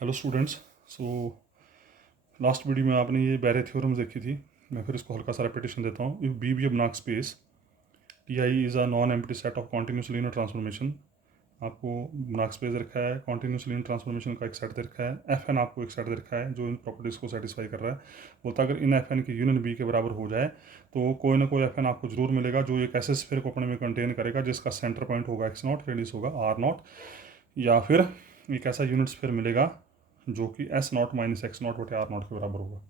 Hello students. So last video में आपने ये बैरे थ्योरम देखी थी। मैं फिर इसको हल्का सा रेपिटेशन देता हूँ। If B be block space T I is a non empty set of continuous linear transformation. आपको ब्लॉक स्पेस दे रखा है, कॉन्टिन्यूस लीनियर ट्रांसफॉर्मेशन का एक सेट दे रखा है, एफ एन आपको एक सेट दे रखा है जो इन प्रॉपर्टीज़ को सेटिस्फाई कर रहा है। बोलता अगर इन एफ एन की यूनियन बी के बराबर हो जाए तो कोई ना कोई एफ एन आपको जरूर मिलेगा जो एक ऐसे स्फीयर को अपने में कंटेन करेगा जिसका सेंटर पॉइंट होगा एक्स नॉट, रेडियस होगा आर नॉट, या फिर एक ऐसा यूनिट स्फीयर मिलेगा जो कि S naught minus X naught बटे आर नॉट के बराबर होगा।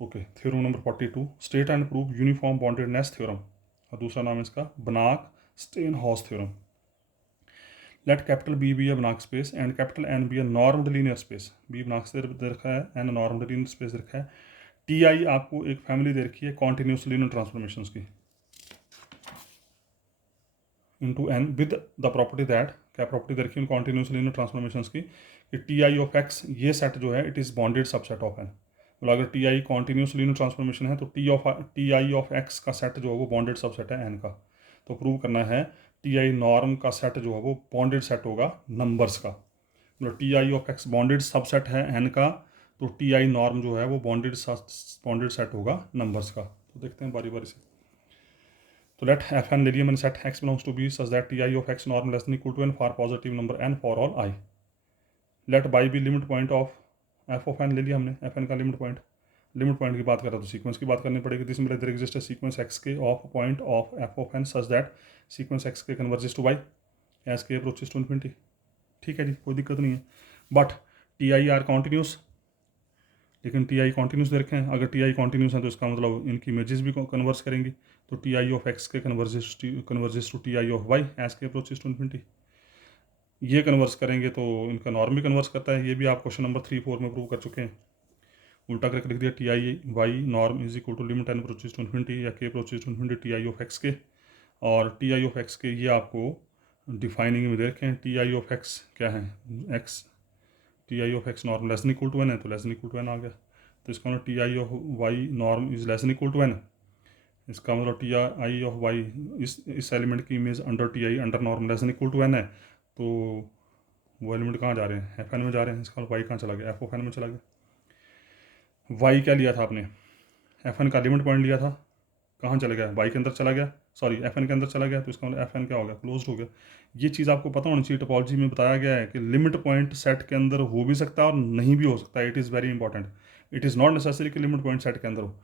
Okay, theorem number 42, state and prove uniform boundedness theorem, और दूसरा नाम है इसका Banach Steinhaus theorem. Let capital B be a Banach space and capital N be a normed linear space. B Banach से दे रखा है, एन नॉर्म्ड लीनियर स्पेस दे रखा है, टी आई आपको एक फैमिली दे रखी है कॉन्टिन्यूस लीनियर ट्रांसफॉर्मेशन की, into N with the property that, क्या प्रॉपर्टी दे रखी है कॉन्टिन्यूस लीनियर ट्रांसफॉर्मेशन की कि टी आई ऑफ एक्स ये सेट जो है it is bounded subset of N. मतलब अगर T I continuous linear transformation है तो टी आई ऑफ एक्स का सेट जो है वो बॉन्डेड सबसेट है एन का। तो प्रूव करना है टी आई नॉर्म का सेट जो है वो बॉन्डेड सेट होगा नंबर्स का। मतलब T I of x bonded subset है एन का, तो टी आई नॉर्म जो है वो बॉन्डेड सेट होगा नंबर्स का। तो देखते हैं बारी बारी से। तो लेट एफ एन ले लिया मैंने set X belongs to B such that T I of X norm less than equal to N for positive number N for all I. Let by B limit point of F of N ले लिया हमने, F N का limit point. Limit point की बात कर रहा तो sequence की बात करनी पड़ेगी। This there exist a sequence X K of point of F of N such that sequence X K converges to Y as K approaches to infinity. ठीक है जी, कोई दिक्कत नहीं है। But T I are continuous, लेकिन T I continuous दे रखे हैं। अगर टी आई कॉन्टिन्यूस है तो इसका मतलब इनकी इमेजेस भी कन्वर्स करेंगी। तो T I of X K converges to T I of Y as K approaches to infinity. ये कन्वर्स करेंगे तो इनका नॉर्म भी कन्वर्स करता है। ये भी आप क्वेश्चन नंबर 3-4 में प्रूव कर चुके हैं। उल्टा करके लिख दिया T I Y norm is equal to limit N approaches to infinity या K approaches to infinity T I of X K. और टी आई ऑफ एक्स के ये आपको डिफाइनिंग में दे रखे हैं। टी आई ऑफ एक्स क्या है, X, T I of X norm less than equal to N है तो less than equal to N आ गया। तो इसका मतलब T I of Y norm is less than equal to N. इसका मतलब टी आई ऑफ वाई इस एलिमेंट की image under T I under norm less than equal to N है, तो वो एलिमेंट कहाँ जा रहे हैं, एफ एन में जा रहे हैं। इसका वाई कहाँ चला गया, एफ ऑफ एन में चला गया। वाई क्या लिया था आपने, एफ एन का लिमिट पॉइंट लिया था, कहाँ चला गया, वाई के अंदर चला गया, सॉरी एफ एन के अंदर चला गया। तो इसका मतलब एफ एन क्या हो गया, क्लोज हो गया। ये चीज़ आपको पता होनी चाहिए। टोपोलॉजी में बताया गया है कि लिमिट पॉइंट सेट के अंदर हो भी सकता है और नहीं भी हो सकता है। It is very important. It is not necessary कि लिमिट पॉइंट सेट के अंदर हो।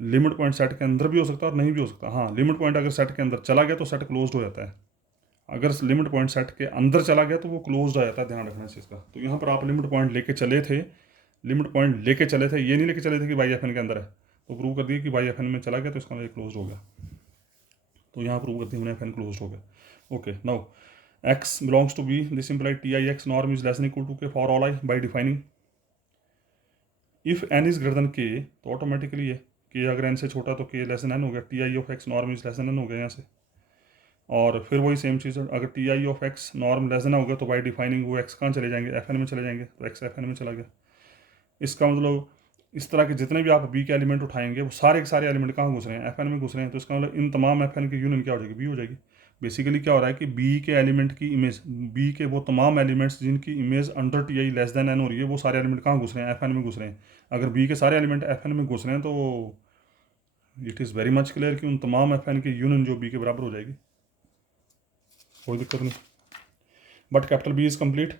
लिमिट पॉइंट सेट के अंदर भी हो सकता है और नहीं भी हो सकता। हाँ, लिमिट पॉइंट अगर सेट के अंदर चला गया तो सेट क्लोज हो जाता है। अगर लिमिट पॉइंट सेट के अंदर चला गया तो वो क्लोज हो जाता है, ध्यान रखना इस चीज़ का। तो यहाँ पर आप लिमिट पॉइंट लेके चले थे, लिमिट पॉइंट लेके चले थे, ये नहीं लेके चले थे कि वाई एफ एन के अंदर है। तो प्रूव कर दिया कि वाई एफ एन में चला गया तो इसका मतलब क्लोज हो गया। तो यहाँ प्रूव करते हैं हमने एफ एन क्लोज हो गया। Okay, now X belongs to B, this imply T I X norm is less than equal to K for all I by defining if N is greater than K, तो automatically ये के अगर N से छोटा तो के less than N हो गया। T I of X norm is less than N हो गया यहाँ से। और फिर वही सेम चीज़, अगर T I of X norm less then हो गया तो बाई डिफाइनिंग वो एक्स कहाँ चले जाएंगे, एफ एन में चले जाएंगे। तो एक्स एफ एन में चला गया। इसका मतलब इस तरह के जितने भी आप बी के एलिमेंट उठाएंगे वो सारे के सारे एलिमेंट कहाँ घुस रहे हैं, एफ एन में घुस रहे हैं। तो इसका मतलब इन तमाम एफ एन की यूनियन क्या हो जाएगी, बी हो जाएगी। बेसिकली क्या हो रहा है कि बी के एलिमेंट की इमेज, बी के वो तमाम एलिमेंट्स जिनकी image under T I less than N हो रही है वो सारे एलिमेंट कहाँ घुस रहे हैं, एफ एन में घुस रहे हैं। अगर बी के सारे एलिमेंट एफ एन में घुस रहे हैं तो it is very much clear कि उन तमाम एफ एन की यूनियन जो बी के बराबर हो जाएगी, कोई दिक्कत नहीं। But capital B is complete,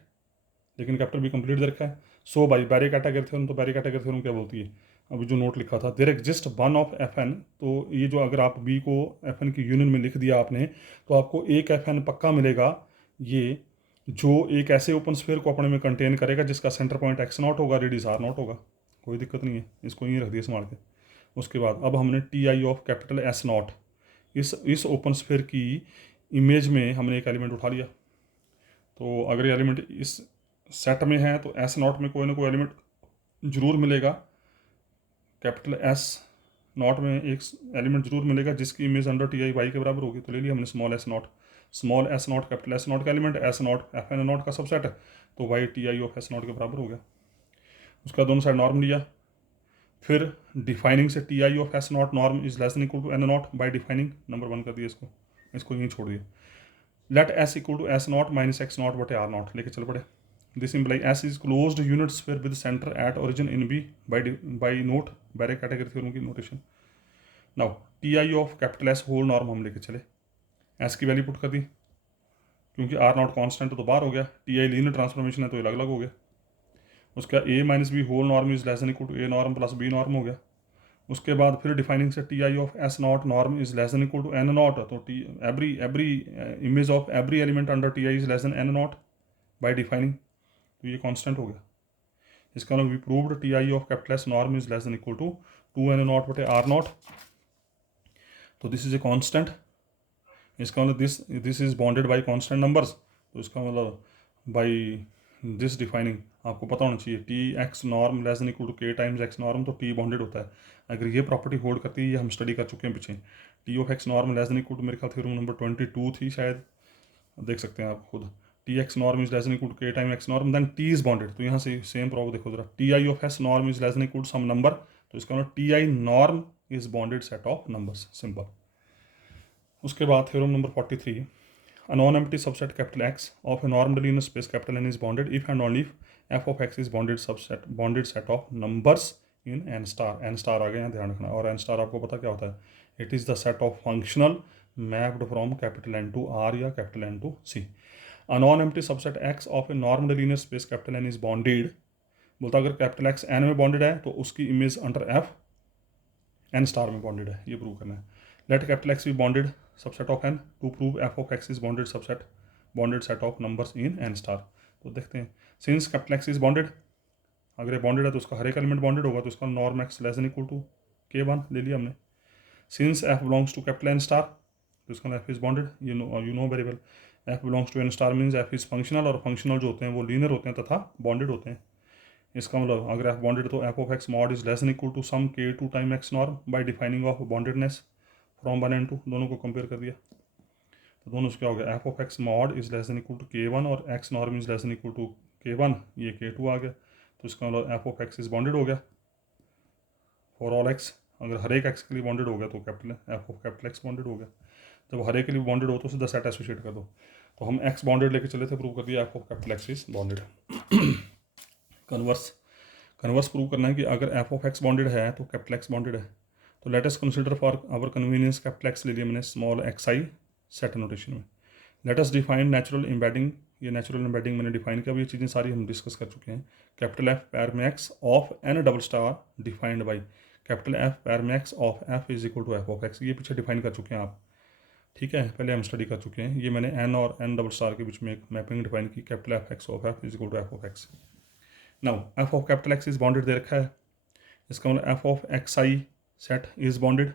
लेकिन कैपिटल बी कंप्लीट दे रखा है। So by Baire category theorem, तो बैरी कैटेगरी थ्योरम क्या बोलती है, अभी जो नोट लिखा था, there exist one of F N. तो ये जो अगर आप बी को एफ एन की यूनियन में लिख दिया आपने तो आपको एक एफ एन पक्का मिलेगा, ये जो एक ऐसे ओपन स्फीयर को अपने में कंटेन करेगा जिसका सेंटर पॉइंट एक्स नॉट होगा, रेडियस आर नॉट होगा। कोई दिक्कत नहीं है, इसको यहीं रख दिया संभाल के। उसके बाद अब हमने T I of capital S not, इस ओपन स्फीयर की इमेज में हमने एक एलिमेंट उठा लिया। तो अगर ये एलिमेंट इस सेट में है तो एस नॉट में कोई ना कोई एलिमेंट जरूर मिलेगा। कैपिटल एस नॉट में एक एलिमेंट जरूर मिलेगा जिसकी image under T I Y के बराबर होगी। तो ले लिया हमने small S naught. Small S naught capital S naught का element, S naught F N naught का सबसेट है, तो Y T I of S naught के बराबर हो गया। उसका दोनों साइड नॉर्म लिया। फिर डिफाइनिंग से T I of S naught norm is less than equal to N naught by defining, number 1 कर दिया इसको, इसको यहीं छोड़ दिया। Let S equal to S naught minus X naught बटे आर नॉट लेके चल पड़े। This imply S is closed unit sphere with centre at origin in B by note Baire category theorem की notation. Now T I of capital S whole norm हम लेके चले, S की value put कर दी, क्योंकि आर नॉट कॉन्स्टेंट तो बाहर हो गया, टी आई लीनियर ट्रांसफॉर्मेशन है तो अलग अलग हो गया। उसका A minus B whole norm is less than equal to A norm plus B norm हो गया। उसके बाद फिर डिफाइनिंग से T I of S naught norm is less than equal to N naught, तो T every image of every element under T I is less than N naught by defining, तो ये constant हो गया। इसका मतलब we proved T I of capital S norm is less than equal to 2n not बटे R not, तो this is a constant. इसका मतलब this is bounded by constant numbers, तो इसका मतलब बाई दिस डिफाइनिंग आपको पता होना चाहिए T X norm less than equal to K times X norm, तो टी बॉन्डेड होता है। अगर ये प्रॉपर्टी होल्ड करती है, ये हम स्टडी कर चुके हैं पीछे, T of X norm less than equal to मेरे ख्याल थ्योरम नंबर 22 थी शायद, देख सकते हैं आप खुद, T X norm is less than equal to K time X norm then T is bounded, तो यहाँ से सेम प्रॉब्लम देखो जरा, T I of S norm is less than equal to some number, तो इसका मतलब T I norm is bounded set of numbers, simple. उसके बाद theorem number 43, a non-empty subset capital X of a normal linear space capital N is bounded if and only if f of x is bonded set of numbers in n star। n star आ गया यहाँ ध्यान रखना, और n star आपको पता क्या होता है, it is the set of functional mapped from capital N to R या capital N to C। a non-empty subset X of a normal linear space capital N is bonded, बोलता अगर capital X n में bounded है तो उसकी image under f n star में bounded है, ये प्रूव करना है। Let capital X be bounded subset of n to prove F of X is bounded set of numbers in n star. तो देखते हैं, since capital X is bounded, अगर ये बॉन्डेड है तो उसका हर एक एलिमेंट बॉन्डेड होगा, तो उसका norm X less than equal to k1 ले लिया हमने। Since f belongs to capital n star, तो इसका f is bounded, you know very well, f belongs to n star means f is functional, और functional जो होते हैं वो लीनियर होते हैं तथा बॉन्डेड होते हैं। इसका मतलब अगर f बॉन्डेड तो f of x mod is less than equal to some k2 time x norm by defining of boundedness from 1 and 2, दोनों को कंपेयर कर दिया, तो दोनों से क्या हो गया, f of x mod is less than equal to k1 और x norm is less than equal to k1, ये k2 आ गया, तो इसका मतलब f of x is bounded हो गया फॉर ऑल x। अगर हर एक x के लिए बॉन्डेड हो गया तो capital f of capital x bonded हो गया, जब हर एक के लिए बॉन्डेड हो तो सीधा सेट एसोसिएट कर दो, तो हम x बॉन्डेड लेके चले थे, प्रूव कर दिया f of capital x is bonded. Converse prove करना है कि अगर f ऑफ x बॉन्डेड है तो कैपिटल x बॉन्डेड है, तो let us consider for our convenience capital X ले लिया मैंने small X I set notation में। Let us define natural embedding, ये नेचुरल एम्बेडिंग मैंने डिफाइन किया, ये चीज़ें सारी हम डिस्कस कर चुके हैं। कैपिटल एफ पैर में X of N double star defined by capital F पैर में X of F is equal to F of X, ये पीछे डिफाइन कर चुके हैं आप, ठीक है, पहले हम स्टडी कर चुके हैं। ये मैंने एन और एन डबल स्टार के बीच में एक मैपिंग डिफाइन की, capital F X of F is equal to F of X. Now F of capital X is bounded दे रखा है, इसका मतलब F of X I set is bounded,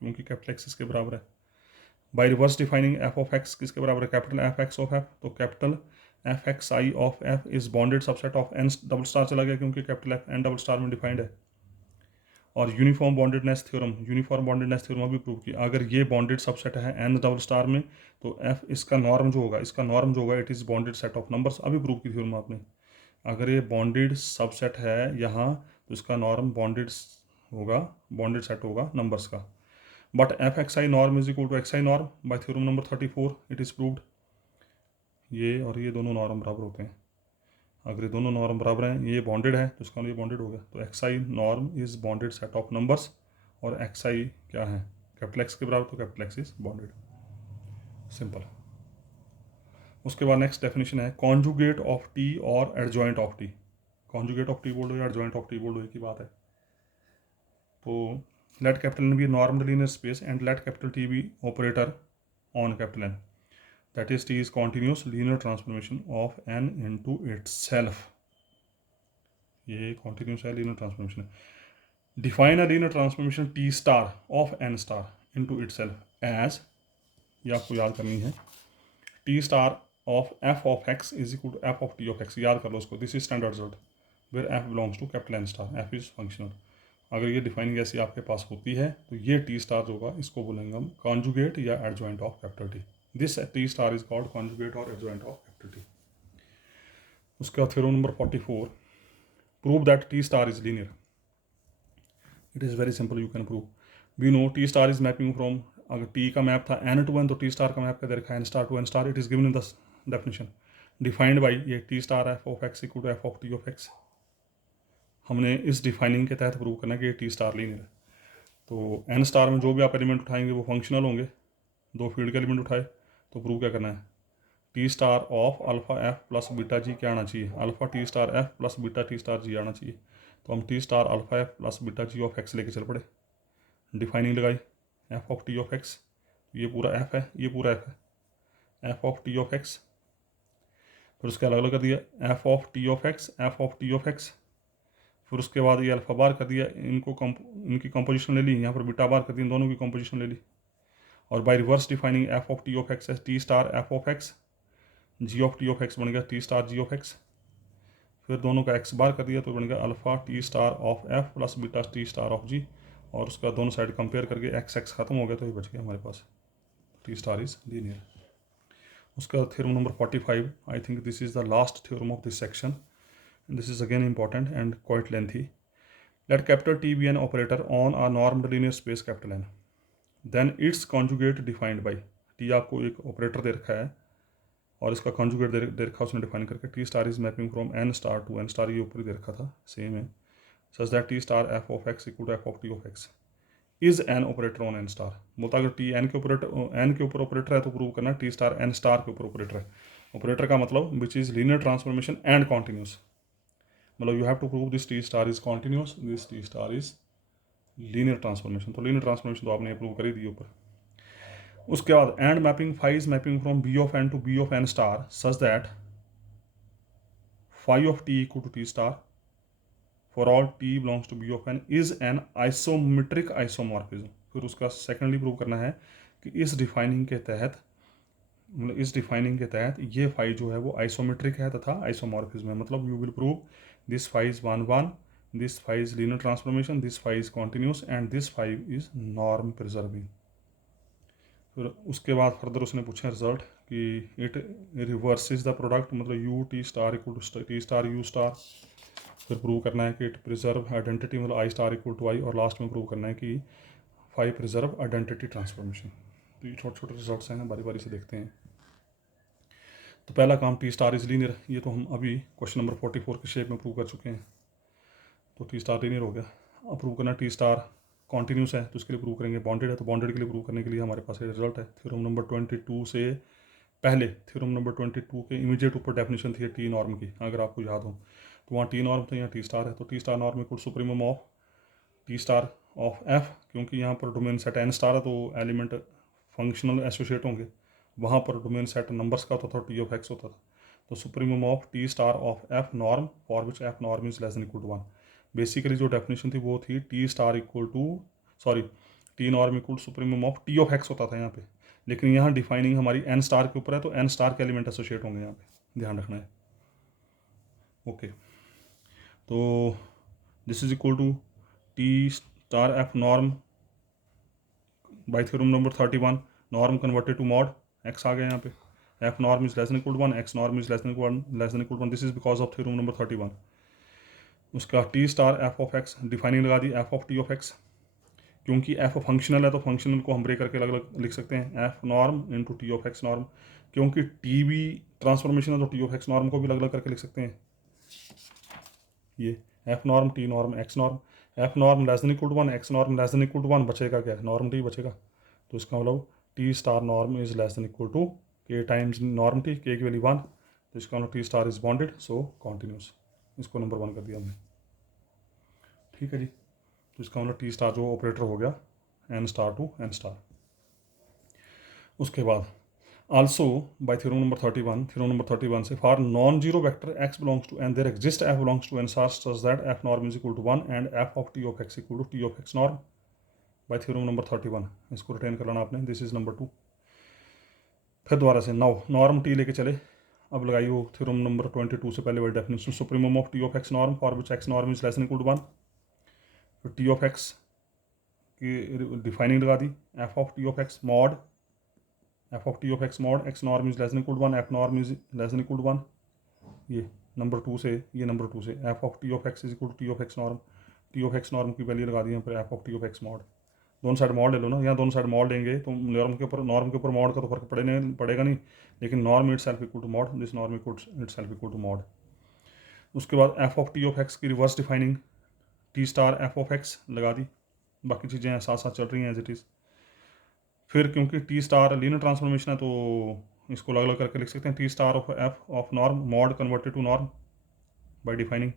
क्योंकि कैपिटल एक्स इसके बराबर है। By reverse defining F of X किसके बराबर है, capital F X of F, तो capital F X I of F is bounded subset of N double star चला गया, क्योंकि capital F N double star में डिफाइंड है। और यूनिफॉर्म बॉन्डेडनेस थ्योरम भी प्रूव किया, अगर ये बॉन्डेड सबसेट है एन डबल स्टार में, तो एफ इसका नॉर्म जो होगा it is bounded set of numbers, अभी प्रूव की थ्योरम आपने। अगर ये बॉन्डेड सबसेट है यहाँ, तो इसका नॉर्म बॉन्डेड सेट होगा नंबर्स का। But F X I norm is equal to X I norm by theorem number 34 it is proved, ये और ये दोनों नॉर्म बराबर होते हैं। अगर ये दोनों नॉर्म बराबर हैं, ये बॉन्डेड है तो इसका ये बॉन्डेड हो गया, तो x I norm is bounded set of numbers, और एक्स आई क्या है कैपिटल एक्स के बराबर, तो capital X is bonded, simple. उसके बाद नेक्स्ट डेफिनेशन है कॉन्जुगेट ऑफ टी और adjoint of T. Conjugate of T बोल दो या एडजॉइंट ऑफ टी बोल दो, एक ही बात है। तो let capital N be a normal linear space and let capital T be operator on capital N, that is T is continuous linear transformation of N into itself, ये continuous है linear transformation है। define a linear transformation T star of N star into itself as, ये आपको याद करनी है, T star of f of x is equal to f of T of x, याद कर लो उसको, this is standard result where f belongs to capital N star, f is functional। अगर ये डिफाइनिंग ऐसी आपके पास होती है तो ये टी स्टार होगा, इसको बोलेंगे हम कॉन्जुगेट या adjoint of capital T, this T star is called conjugate और एडजॉइंट ऑफ कैपिटल टी। उसके बाद theorem number 44, prove that T star is linear. It is very simple, you can prove. We know T star is mapping from, अगर T का map था N to N, तो T star का map क्या दे रखा है N star to N star, it is given in the definition. Defined by ये T star F of X equal to F of T of X. हमने इस defining के तहत प्रूव करना है कि ये टी स्टार लीनियर है। तो एन स्टार में जो भी आप एलिमेंट उठाएंगे वो फंक्शनल होंगे। दो फील्ड के एलिमेंट उठाए तो प्रूव क्या करना है, T star of alpha F plus beta G क्या आना चाहिए, alpha T star F plus beta T star G आना चाहिए। तो हम T star alpha F plus beta G of X लेके चल पड़े, डिफाइनिंग लगाई F of T of X, ये पूरा एफ है, ये पूरा एफ है, F of T of X. फिर उसके अलग अलग कर दिया F of T of x, F of T of X. फिर उसके बाद ये अल्फा बार कर दिया, इनकी कंपोजिशन ले ली, यहाँ पर बीटा बार कर दी, इन दोनों की कंपोजिशन ले ली। और by reverse defining F of T of X as T star F of X, G of T of X बन गया T star G of X. फिर दोनों का एक्स बार कर दिया तो बन गया alpha T star of F plus beta T star of G. और उसका दोनों साइड कंपेयर करके एक्स एक्स खत्म हो गया तो ये बच गया हमारे पास, टी स्टार इज लीनियर। उसका theorem number 45, I think this is the last theorem of this section, this is again important and quite lengthy. Let capital T B N operator on a normed linear space capital N, then it's conjugate defined by, T आपको एक operator दे रखा है और इसका conjugate दे रखा उसने define करके, T star is mapping from N star to N star, ये ऊपर दे रखा था सेम है, such that T star F of X equal to F of T of X is an operator on N star. बोलता अगर T N के ऊपर ऑपरेटर है तो प्रूव करना टी स्टार एन स्टार के ऊपर ऑपरेटर है। ऑपरेटर का मतलब which is linear transformation and continuous, मतलब you have to prove this T star is continuous, this T star is linear transformation. तो लीनियर ट्रांसफॉर्मेशन तो आपने प्रूव कर ही दी ऊपर। उसके बाद and mapping phi is mapping from B of N to B of N star such that phi of T equal to T star for all T belongs to B of N is an isometric isomorphism. फिर उसका secondly prove करना है कि इस defining के तहत, मतलब इस डिफाइनिंग के तहत ये फाई जो है वो आइसोमेट्रिक है तथा आइसोमॉर्फिज्म है। मतलब you will prove this phi is one one, this phi is linear transformation, this phi is continuous and this phi is norm preserving. फिर उसके बाद फर्दर उसने पूछा रिजल्ट कि इट रिवर्सिस द प्रोडक्ट, मतलब U T star equal to T star U star. फिर prove करना है कि इट प्रिजर्व आइडेंटिटी, मतलब I star equal to I. और लास्ट में प्रूव करना है कि फाई प्रिजर्व आइडेंटिटी ट्रांसफॉर्मेशन। तो ये छोटे छोटे रिजल्ट्स हैं, बारी बारी से देखते हैं। तो पहला काम टी स्टार इज लीनियर, ये तो हम अभी क्वेश्चन नंबर 44 के शेप में प्रूव कर चुके हैं। तो टी स्टार लीनियर हो गया। अब प्रूव करना टी स्टार कॉन्टिन्यूस है तो उसके लिए प्रूव करेंगे बॉन्डेड है, तो बॉन्डेड के लिए प्रूव करने के लिए हमारे पास रिजल्ट है थ्योरम नंबर 22 से पहले, थ्योरम नंबर 22 के इमीडिएट ऊपर डेफिनेशन थी टी नॉर्म की, अगर आपको याद हो तो वहाँ टी नॉर्म था, यहाँ टी स्टार है। तो T star norm equal supremum of T star of F, क्योंकि यहाँ पर डोमेन सेट एन स्टार है तो एलिमेंट फंक्शनल एसोसिएट होंगे, वहाँ पर डोमेन सेट नंबर्स का होता था, टी ऑफ एक्स होता था। तो supremum of T star of F norm for which F norm is less than equal to 1। Basically जो डेफिनेशन थी वो थी T star equal to, sorry, T norm equal supremum of T of X होता था यहाँ पे, लेकिन यहाँ डिफाइनिंग हमारी एन स्टार के ऊपर है तो एन स्टार के एलिमेंट एसोसिएट होंगे, यहाँ पे ध्यान रखना है। ओके, तो this is equal to T star F norm by theorem number 31, norm converted to mod X आ गया यहाँ पे, F norm is less than equal to 1, X norm is less than equal to 1, this is because of theorem number 31। उसका T star F of X defining लगा दी F of T of x, क्योंकि F functional है तो functional को हम break करके अलग अलग लिख सकते हैं, F norm into T of X norm, क्योंकि टी भी ट्रांसफॉर्मेशन है तो टी ऑफ एक्स नॉर्म को भी अलग अलग करके लिख सकते हैं। ये F norm T norm X norm, F norm less than equal to 1, X norm less than equal to 1, बचेगा क्या, नॉर्म टी बचेगा। तो इसका मतलब T star norm is less than equal to K times norm T, K की value 1, तो इसका मतलब T star is bounded so continuous, इसको नंबर 1 कर दिया हमने। ठीक है जी, तो इसका मतलब टी स्टार जो ऑपरेटर हो गया N star to N star. उसके बाद also by theorem number 31, theorem number 31 से for non zero vector X belongs to N there exist F belongs to N such that F norm is equal to 1 and F of T of X equal to T of X norm by theorem number 31। इसको retain कर लेना आपने, this is number 2। फिर दोबारा से now norm T लेके चले, अब लगाई वो थ्योरम नंबर 22 से पहले वाली definition, supremum of T of X norm for which X norm is less than equal to 1। फिर टी ऑफ एक्स की डिफाइनिंग लगा दी F of T of X mod, F of T of X mod X norm is less than equal to 1, F norm is less than equal to 1। ये number 2 से, ये number 2 से F of T of X is equal to T of X norm, T of X norm की value लगा दी यहाँ पर F of T of X mod. दोनों साइड मॉड ले लो ना, यहाँ दोनों साइड मॉड लेंगे तो नॉर्म के ऊपर मॉड का तो फर्क पड़ेगा नहीं, लेकिन norm itself equal to mod, this norm itself equal to mod. उसके बाद F of T of X की reverse defining T star F of X लगा दी, बाकी चीज़ें साथ साथ चल रही हैं एज इट इज़। फिर क्योंकि टी स्टार लीनियर ट्रांसफॉर्मेशन है तो इसको अलग अलग करके लिख सकते हैं, T star of F of norm mod converted to norm by defining.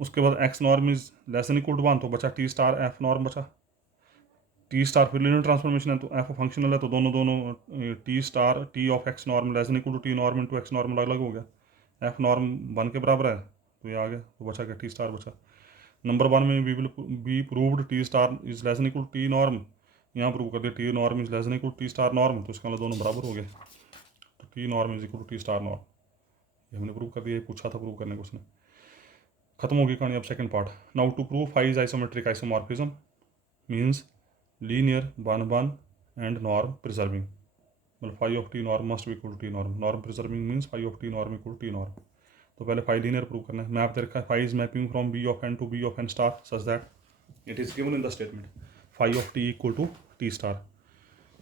उसके बाद X norm is less than equal to 1 तो बचा टी स्टार एफ नॉर्म बचा। टी स्टार फिर लीनियर ट्रांसफॉर्मेशन है तो एफ फंक्शनल है तो दोनों T star T of X norm less than equal to T norm into X norm अलग अलग हो गया, एफ नॉर्म 1 के बराबर है तो ये आ गया, तो बचा क्या टी स्टार बचा। नंबर 1 में we will be proved T star is less than equal to T norm, यहाँ प्रूव कर दिया T norm is less than equal to T star norm, तो इसका मतलब दोनों बराबर हो गए, तो T norm is equal to T star norm, ये हमने प्रूव कर दिया, ये पूछा था प्रूव करने को उसने। खत्म होगी कहानी। अब second part, now to prove phi is isometric isomorphism means linear 1 and norm preserving, मतलब phi of T norm must be equal to T norm, norm preserving means phi of T norm equal to T norm. तो पहले phi linear prove करना है, map दे रखा है, phi is mapping from B of N to B of N star such that it is given in the statement phi of T equal to T star.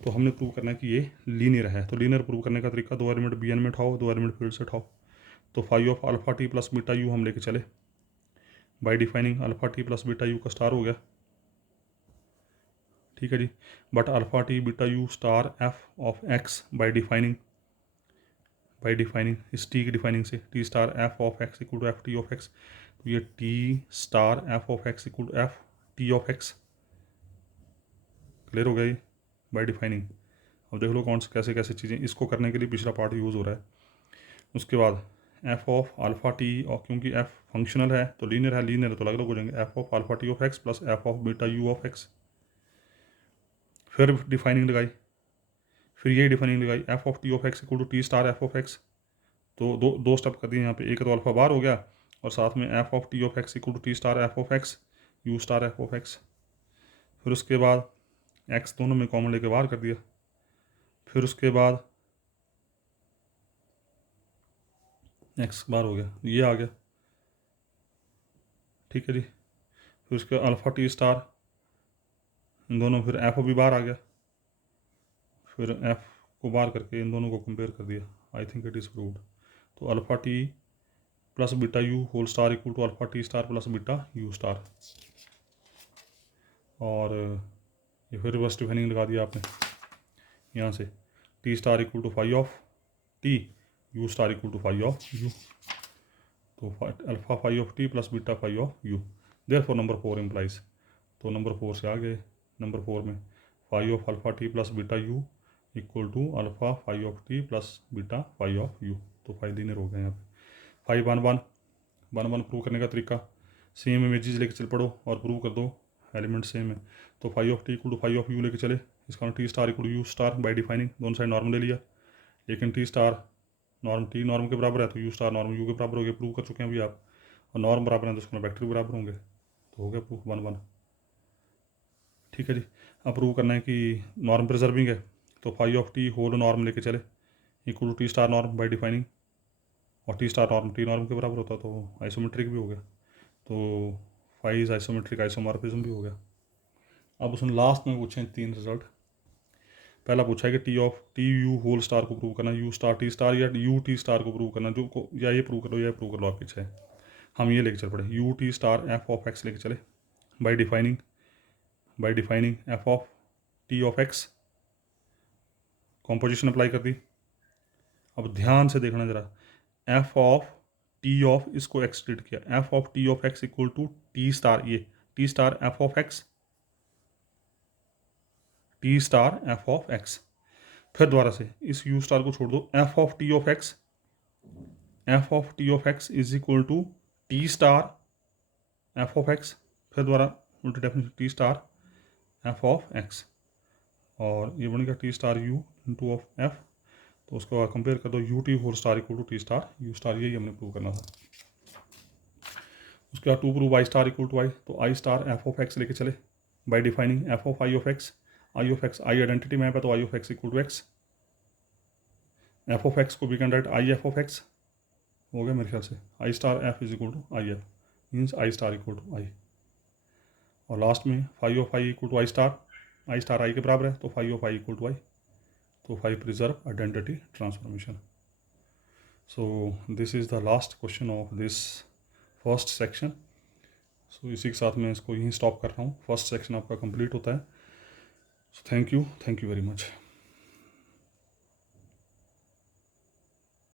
तो हमने prove करना है कि ये लीनियर है, तो लीनियर प्रूव करने का तरीका, दो एलिमेंट बी एन में उठाओ, दो एलिमेंट फील्ड से उठाओ, तो phi of alpha T plus beta U हम लेके चले by defining alpha T plus beta U का स्टार हो गया, ठीक है जी, but alpha T beta U star F of X by defining इस टी की डिफाइनिंग से T star F of X equal to F T of X, तो ये T star F of X equal to F T of X, clear हो गया ये bye defining. अब देख लो कौन से कैसे कैसे चीज़ें, इसको करने के लिए पिछला पार्ट यूज़ हो रहा है। उसके बाद एफ ऑफ अल्फा टी, और क्योंकि एफ फंक्शनल है तो लीनियर है तो अलग अलग हो जाएंगे, F of alpha T of X plus F of beta U of X, फिर डिफाइनिंग लगाई, फिर ये डिफाइनिंग लगाई F of T of X equal to T star F of X, तो दो स्टेप कर दिए यहाँ पे, एक तो अल्फा बार हो गया और साथ में F of T of X equal to T star F of X U star F of X, फिर उसके बाद एक्स दोनों में कॉमन लेके बाहर कर दिया, फिर उसके बाद एक्स बार हो गया, ये आ गया, ठीक है जी, फिर उसके अल्फा टी स्टार इन दोनों, फिर एफ भी बाहर आ गया, फिर एफ को बाहर करके इन दोनों को कंपेयर कर दिया, I think it is proved. तो alpha T plus beta U whole star equal to alpha T star plus beta U star, और ये फिर रिवर्स डिफाइनिंग लगा दिया आपने यहाँ से, T star equal to phi of T U star equal to phi of U, तो alpha phi of T plus beta phi of U, therefore number 4 implies, तो नंबर 4 से आ गए, नंबर 4 में phi of alpha T plus beta U equal to alpha phi of T plus beta phi of U, तो phi linear हो गए यहाँ पे। फाई वन प्रूव करने का तरीका, सेम इमेजेस लेके चल पड़ो और प्रूव कर दो, एलिमेंट सेम है, तो phi of T equal to phi of U लेके चले, इसका T star equal to U star by defining, दोनों साइड नॉर्म ले लिया, लेकिन T star norm T norm के बराबर है तो यू स्टार नॉर्म यू के बराबर हो गया, प्रूव कर चुके हैं अभी आप, और नॉर्म बराबर है तो उसके वेक्टर भी बराबर होंगे, तो हो गया प्रूफ 1 ठीक है जी। अब प्रूव करना है कि नॉर्म प्रिजर्विंग है, तो phi of T whole norm लेके चले equal to T star norm by defining, और T star norm T norm के बराबर होता तो आइसोमेट्रिक भी हो गया, तो फाई इज आइसोमेट्रिक आइसोमॉर्फिज्म भी हो गया। अब उसने लास्ट में पूछे 3 रिजल्ट, पहला पूछा है कि टी यू होल स्टार को प्रूव करना, यू स्टार टी स्टार या यू टी स्टार को प्रूव करना, जो को या ये प्रूव करो या प्रूव कर लो, आपकी इच्छा है। हम ये लेके चल पड़े, you T star F of X लेके चले by defining F of T of x, composition apply कर दी। अब ध्यान से देखना जरा, एफ ऑफ टी ऑफ इसको एक्सट्रीट किया, F of T of X equal to T star, ये T star F of X, T star F of X, फिर दोबारा से इस यू स्टार को छोड़ दो, F of T of X is equal to T star F of X, फिर दोबारा उल्टी definition T star F of X, और ये बन गया T star U into of F, तो उसके बाद कंपेयर कर दो U T whole star equal to T star U star, यही हमने प्रूव करना था। उसके बाद to prove I star equal to I, तो I star F of X लेके चले by defining F of I of X, I identity map है तो I of X equal to X, F of X को भी can write I F of X, हो गया मेरे ख्याल से, I star F is equal to I F means I star equal to I, और लास्ट में phi of I equal to I star, I star I के बराबर है, तो phi of I equal to I, तो phi preserve identity transformation. So this is the last question of this first section. So इसी के साथ मैं इसको यहीं स्टॉप कर रहा हूँ, फर्स्ट सेक्शन आपका कंप्लीट होता है। So thank you very much.